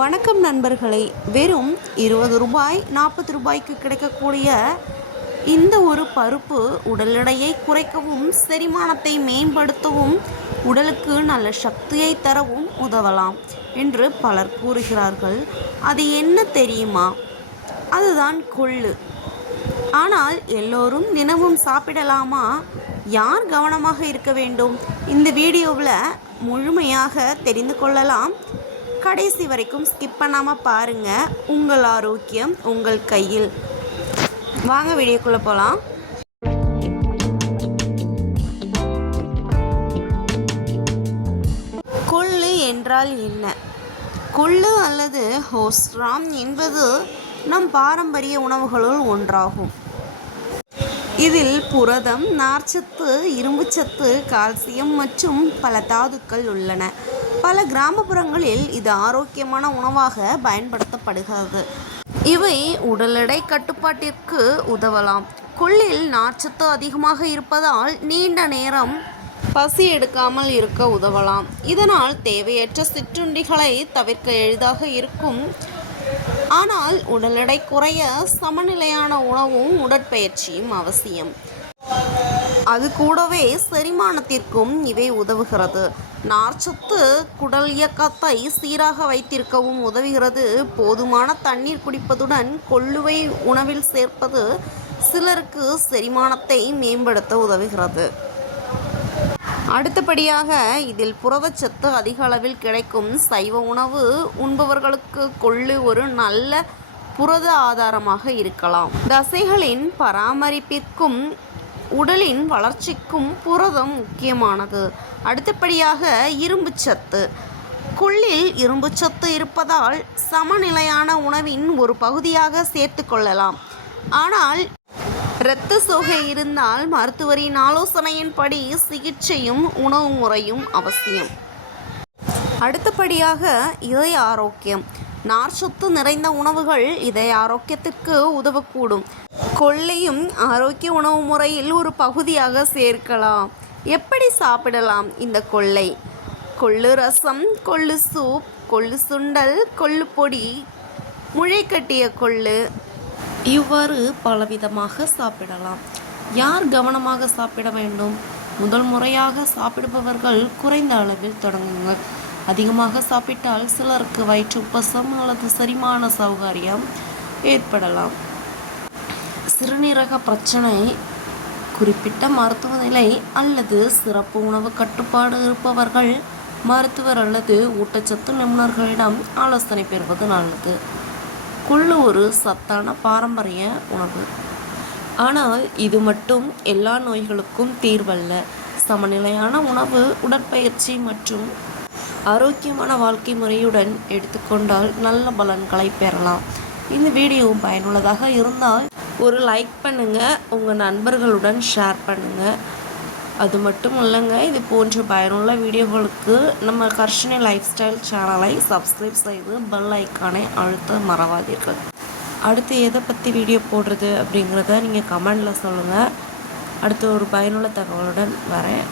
வணக்கம் நண்பர்களே. வெறும் 20 ரூபாய் 40 ரூபாய்க்கு கிடைக்கக்கூடிய இந்த ஒரு பருப்பு உடல் எடையை குறைக்கவும் செரிமானத்தை மேம்படுத்தவும் உடலுக்கு நல்ல சக்தியை தரவும் உதவலாம் என்று பலர் கூறுகிறார்கள். அது என்ன தெரியுமா? அதுதான் கொள்ளு. ஆனால் எல்லோரும் தினமும் சாப்பிடலாமா? யார் கவனமாக இருக்க வேண்டும்? இந்த வீடியோவில் முழுமையாக தெரிந்து கொள்ளலாம். கடைசி வரைக்கும் ஸ்கிப் பண்ணாமல் பாருங்கள். உங்கள் ஆரோக்கியம் உங்கள் கையில். வாங்க வீடியோக்குள்ளே போகலாம். கொள்ளு என்றால் என்ன? கொள்ளு அல்லது ஹோஸ்ட்ராம் என்பது நம் பாரம்பரிய உணவுகளுள் ஒன்றாகும். இதில் புரதம், நார்ச்சத்து, இரும்புச்சத்து, கால்சியம் மற்றும் பல தாதுக்கள் உள்ளன. பல கிராமப்புறங்களில் இது ஆரோக்கியமான உணவாக பயன்படுத்தப்படுகிறது. இவை உடல் எடை கட்டுப்பாட்டிற்கு உதவலாம். கொள்ளில் நார்ச்சத்து அதிகமாக இருப்பதால் நீண்ட நேரம் பசி எடுக்காமல் இருக்க உதவலாம். இதனால் தேவையற்ற சிற்றுண்டிகளை தவிர்க்க எளிதாக இருக்கும். ஆனால் உடல் எடை குறைய சமநிலையான உணவும் உடற்பயிற்சியும் அவசியம். அது கூடவே செரிமானத்திற்கும் இவை உதவுகிறது. நார்ச்சத்து குடல் இயக்கத்தை சீராக வைத்திருக்கவும் உதவுகிறது. போதுமான தண்ணீர் குடிப்பதுடன் கொள்ளுவை உணவில் சேர்ப்பது சிலருக்கு செரிமானத்தை மேம்படுத்த உதவுகிறது. அடுத்தபடியாக இதில் புரதச்சத்து அதிக அளவில் கிடைக்கும். சைவ உணவு உண்பவர்களுக்கு கொள்ளு ஒரு நல்ல புரத ஆதாரமாக இருக்கலாம். தசைகளின் பராமரிப்பிற்கும் உடலின் வளர்ச்சிக்கும் புரதம் முக்கியமானது. அடுத்தபடியாக இரும்புச்சத்து. கொள்ளில் இரும்புச்சத்து இருப்பதால் சமநிலையான உணவின் ஒரு பகுதியாக சேர்த்து கொள்ளலாம். ஆனால் இரத்த சோகை இருந்தால் மருத்துவரின் ஆலோசனையின்படி சிகிச்சையும் உணவு முறையும் அவசியம். அடுத்தபடியாக இதய ஆரோக்கியம். நார்ச்சத்து நிறைந்த உணவுகள் இதய ஆரோக்கியத்திற்கு உதவக்கூடும். கொள்ளையும் ஆரோக்கிய உணவு முறையில் ஒரு பகுதியாக சேர்க்கலாம். எப்படி சாப்பிடலாம் இந்த கொள்ளை? கொள்ளு ரசம், கொள்ளு சூப், கொள்ளு சுண்டல், கொள்ளு பொடி, முளைக்கட்டிய கொள்ளு, இவ்வாறு பலவிதமாக சாப்பிடலாம். யார் கவனமாக சாப்பிட வேண்டும்? முதல் முறையாக சாப்பிடுபவர்கள் குறைந்த அளவில் தொடங்குங்கள். அதிகமாக சாப்பிட்டால் சிலருக்கு வயிற்று உப்பசம் அல்லது செரிமான சௌகரியம் ஏற்படலாம். சிறுநீரக பிரச்சனை, குறிப்பிட்ட மருத்துவ நிலை அல்லது சிறப்பு உணவு கட்டுப்பாடு இருப்பவர்கள் மருத்துவர் அல்லது ஊட்டச்சத்து நிபுணர்களிடம் ஆலோசனை பெறுவது நல்லது. கொள்ளு ஒரு சத்தான பாரம்பரிய உணவு. ஆனால் இது மட்டும் எல்லா நோய்களுக்கும் தீர்வல்ல. சமநிலையான உணவு, உடற்பயிற்சி மற்றும் ஆரோக்கியமான வாழ்க்கை முறையுடன் எடுத்துக்கொண்டால் நல்ல பலன்களை பெறலாம். இந்த வீடியோ பயனுள்ளதாக இருந்தால் ஒரு லைக் பண்ணுங்கள், உங்கள் நண்பர்களுடன் ஷேர் பண்ணுங்கள். அது மட்டும் இல்லைங்க, இது போன்ற பயனுள்ள வீடியோகளுக்கு நம்ம கர்ஷினி லைஃப் ஸ்டைல் சேனலை சப்ஸ்கிரைப் செய்து பெல் ஐக்கானை அழுத்த மறவாதீர்கள். அடுத்து எதை பற்றி வீடியோ போடுறது அப்படிங்கிறத நீங்கள் கமெண்டில் சொல்லுங்கள். அடுத்து ஒரு பயனுள்ள தகவலுடன் வரேன்.